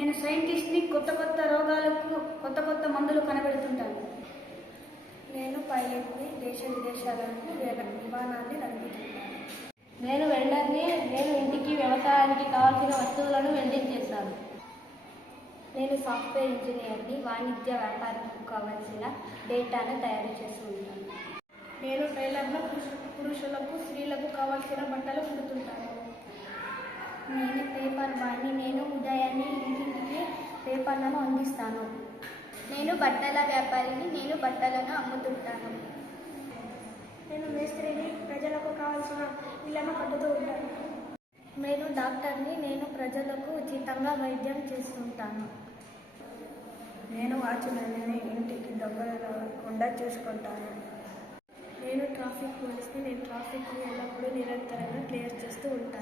నేను సైంటిస్ట్ని కొత్త కొత్త రోగాలకు కొత్త కొత్త మందులు కనబెడుతుంటాను. నేను పైలట్ని దేశ విదేశాలకు విమానాన్ని నడుపుతుంటాను నేను వెల్డర్ని నేను ఇంటికి వ్యవసాయానికి కావాల్సిన వస్తువులను వెల్డింగ్ చేస్తాను. నేను సాఫ్ట్వేర్ ఇంజనీర్ని వాణిజ్య వ్యాపారానికి కావాల్సిన డేటాను తయారు చేస్తూ ఉంటాను. నేను టైలర్ను పురుషులకు స్త్రీలకు కావాల్సిన బట్టలు కుడుతుంటాను. నేను పేపర్ బాయ్ని నేను ఉదయాన్నే ఇంటింటికి పేపర్లను అందిస్తాను. నేను బట్టల వ్యాపారిని నేను బట్టలను అమ్ముతుంటాను. నేను మేస్త్రిని ప్రజలకు కావాల్సిన ఇళ్ళను కట్టుతూ ఉంటాను. నేను డాక్టర్ని నేను ప్రజలకు ఉచితంగా వైద్యం చేస్తుంటాను. నేను వాచ్మెన్ని ఇంటికి దొంగకుండా చూసుకుంటాను. నేను ట్రాఫిక్ పోలీస్ని నేను ట్రాఫిక్ని ఎల్లప్పుడూ నిరంతరంగా క్లియర్ చేస్తూ ఉంటాను.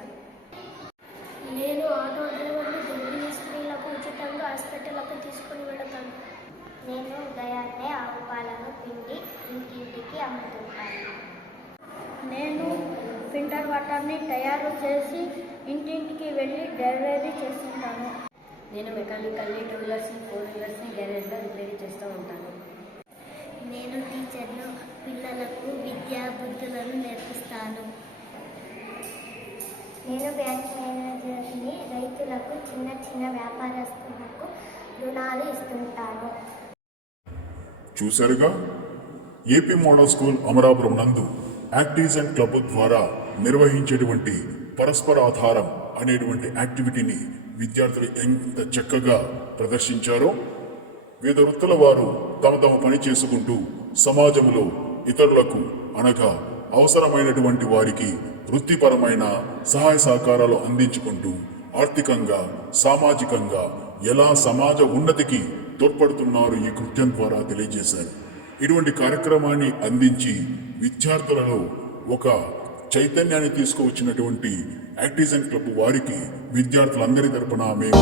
ఆటో గర్భిణీ స్త్రీలకు ఉచితంగా హాస్పిటల్కు తీసుకుని వెళతాను నేను ఉదయాన్నే ఆవు పాలను పిండి ఇంటింటికి అమ్ముతుంటాను. నేను ఫిల్టర్ వాటర్ని తయారు చేసి ఇంటింటికి వెళ్ళి డెలివరీ చేస్తుంటాను. నేను మెకానికల్లీ టూ వీలర్స్ని ఫోర్ వీలర్స్ని గ్యారేజ్లో రిపేర్ చేస్తూ ఉంటాను. నేను టీచర్ను పిల్లలకు విద్యా బుద్ధులను నేర్పిస్తాను. నేను బ్యాంక్ మేనేజర్ని రైతులకు చిన్న చిన్న వ్యాపారస్తులకు రుణాలు ఇస్తుంటాను. చూశారుగా? ఏపీ మోడల్ స్కూల్ అమరాపురం నందు అండ్ క్లబ్ ద్వారా నిర్వహించేటువంటి పరస్పర ఆధారం అనేటువంటి యాక్టివిటీని విద్యార్థులు ఎంత చక్కగా ప్రదర్శించారో వివిధ వృత్తుల వారు తమ తమ పని చేసుకుంటూ సమాజంలో ఇతరులకు అనగా అవసరమైనటువంటి వారికి వృత్తిపరమైన సహాయ సహకారాలు అందించుకుంటూ ఆర్థికంగా సామాజికంగా ఎలా సమాజ ఉన్నతికి తోడ్పడుతున్నారు ఈ కృత్యం ద్వారా తెలియజేశారు. ఇటువంటి కార్యక్రమాన్ని అందించి విద్యార్థులలో ఒక చైతన్యాన్ని తీసుకువచ్చినటువంటి యాక్టిజన్ క్లబ్ వారికి విద్యార్థులందరి తరపున మేము